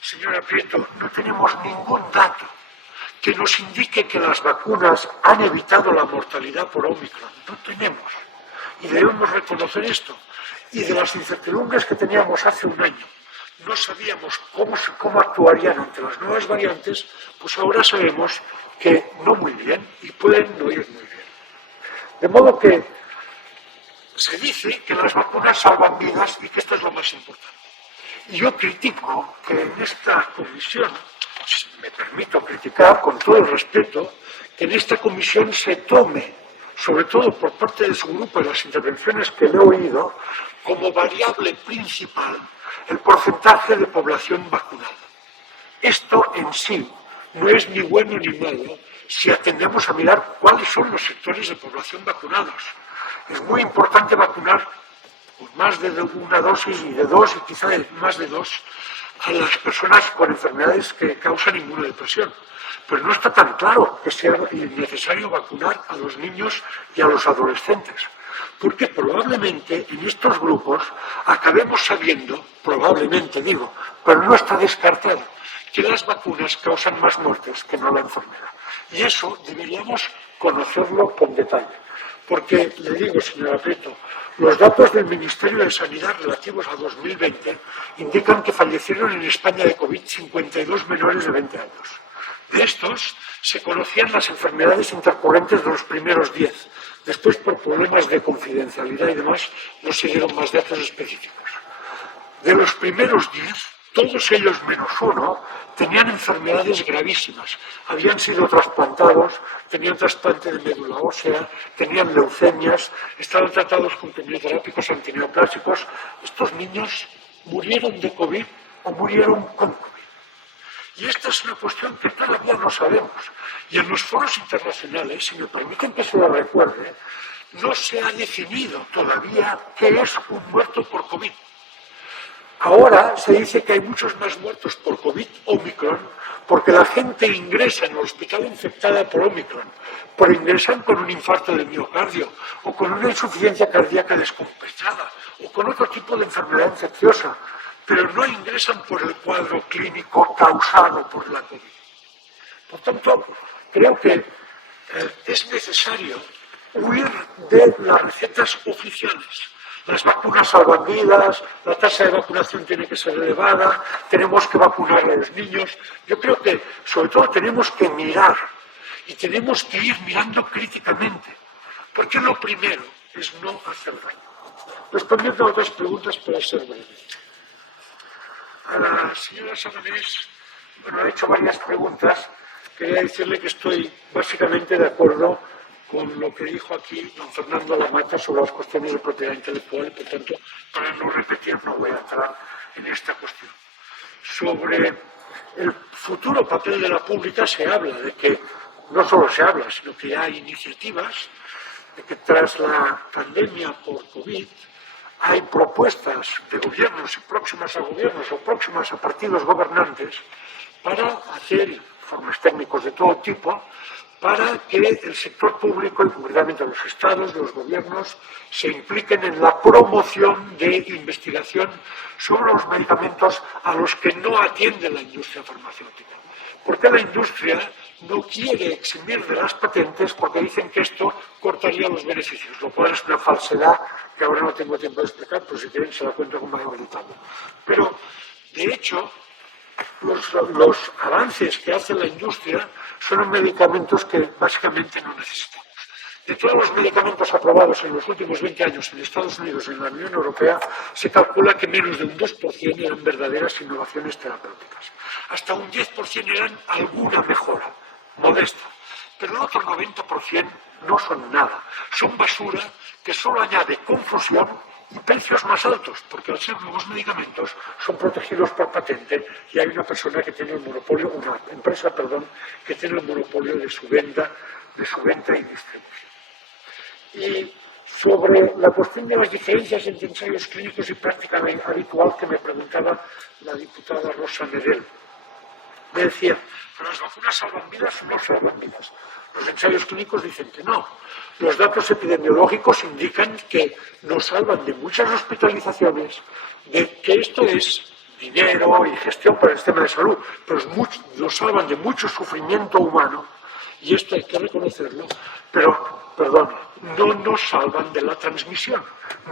señora Prieto, no tenemos ningún dato que nos indique que las vacunas han evitado la mortalidad por Omicron. No tenemos. Y debemos reconocer esto. Y de las incertidumbres que teníamos hace un año, no sabíamos cómo actuarían ante las nuevas variantes, pues ahora sabemos que no muy bien y pueden no ir muy bien. De modo que se dice que las vacunas salvan vidas y que esto es lo más importante. Y yo critico que en esta comisión, me permito criticar con todo el respeto, que en esta comisión se tome, sobre todo por parte de su grupo en las intervenciones que le he oído, como variable principal el porcentaje de población vacunada. Esto en sí no es ni bueno ni malo si atendemos a mirar cuáles son los sectores de población vacunados. Es muy importante vacunar con más de una dosis y de dos y quizá de más de dos a las personas con enfermedades que causan inmunodepresión. Pero no está tan claro que sea necesario vacunar a los niños y a los adolescentes, porque probablemente en estos grupos acabemos sabiendo, probablemente digo, pero no está descartado, que las vacunas causan más muertes que no la enfermedad. Y eso deberíamos conocerlo con detalle. Porque, le digo, señora Prieto, los datos del Ministerio de Sanidad relativos a 2020 indican que fallecieron en España de COVID 52 menores de 20 años. De estos, se conocían las enfermedades intercurrentes de los primeros 10. Después, por problemas de confidencialidad y demás, no se dieron más datos específicos. De los primeros 10, todos ellos menos uno tenían enfermedades gravísimas. Habían sido trasplantados, tenían trasplante de médula ósea, tenían leucemias, estaban tratados con quimioterápicos antineoplásicos. Estos niños murieron de COVID o murieron con COVID. Y esta es una cuestión que todavía no sabemos. Y en los foros internacionales, si me permiten que se lo recuerde, no se ha definido todavía qué es un muerto por COVID. Ahora se dice que hay muchos más muertos por COVID Omicron porque la gente ingresa en el hospital infectada por Omicron, pero ingresan con un infarto del miocardio o con una insuficiencia cardíaca descompensada o con otro tipo de enfermedad infecciosa, pero no ingresan por el cuadro clínico causado por la COVID. Por tanto, creo que es necesario huir de las recetas oficiales. Las vacunas salvan vidas, la tasa de vacunación tiene que ser elevada, tenemos que vacunar a los niños. Yo creo que, sobre todo, tenemos que mirar y tenemos que ir mirando críticamente, porque lo primero es no hacer daño. Respondiendo a otras preguntas para ser breve. A la señora Sabanés, bueno, ha hecho varias preguntas. Quería decirle que estoy básicamente de acuerdo con lo que dijo aquí don Fernando Lamata sobre las cuestiones de propiedad intelectual y, por tanto, para no repetir, no voy a entrar en esta cuestión. Sobre el futuro papel de la pública se habla de que, no solo se habla, sino que ya hay iniciativas de que tras la pandemia por COVID hay propuestas de gobiernos y próximas a gobiernos o próximas a partidos gobernantes para hacer informes técnicos de todo tipo para que el sector público y concretamente los estados, los gobiernos, se impliquen en la promoción de investigación sobre los medicamentos a los que no atiende la industria farmacéutica. Porque la industria no quiere eximir de las patentes porque dicen que esto cortaría los beneficios, lo cual es una falsedad que ahora no tengo tiempo de explicar, pero si quieren se la cuento con mayor detalle. Pero, de hecho, los avances que hace la industria son en medicamentos que básicamente no necesitamos. De todos los medicamentos aprobados en los últimos 20 años en Estados Unidos y en la Unión Europea, se calcula que menos de un 2% eran verdaderas innovaciones terapéuticas. Hasta un 10% eran alguna mejora, modesta. Pero el otro 90% no son nada. Son basura que solo añade confusión y precios más altos, porque al ser nuevos medicamentos son protegidos por patente y hay una persona que tiene el monopolio, una empresa, que tiene el monopolio de su venta y distribución. Y Sobre la cuestión de las diferencias entre ensayos clínicos y práctica habitual que me preguntaba la diputada Rosa Medel. Me decía, ¿las vacunas salvan vidas o no salvan vidas? Los ensayos clínicos dicen que no. Los datos epidemiológicos indican que nos salvan de muchas hospitalizaciones, de que esto es dinero y gestión para el sistema de salud, pero nos salvan de mucho sufrimiento humano, y esto hay que reconocerlo, pero, perdón, no nos salvan de la transmisión,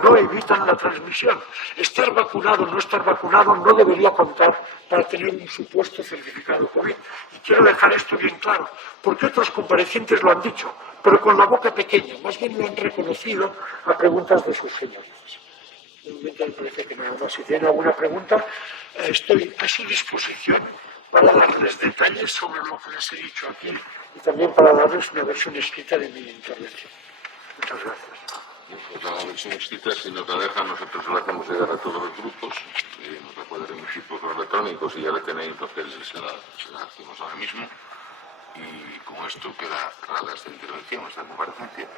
no evitan la transmisión. Estar vacunado o no estar vacunado no debería contar para tener un supuesto certificado COVID. Y quiero dejar esto bien claro, porque otros comparecientes lo han dicho, pero con la boca pequeña, más bien lo han reconocido a preguntas de sus señorías. De momento me parece que nada más. Si tienen alguna pregunta, estoy a su disposición para darles detalles sobre lo que les he dicho aquí y también para darles una versión escrita de mi intervención. Muchas gracias. Pues la versión escrita, si nos la dejan, nosotros la hacemos llegar a todos los grupos, nos la pueden remitir por correo electrónico, si ya la tenéis, entonces se la hacemos ahora mismo. Y con esto queda cerrada esta intervención, esta comparecencia.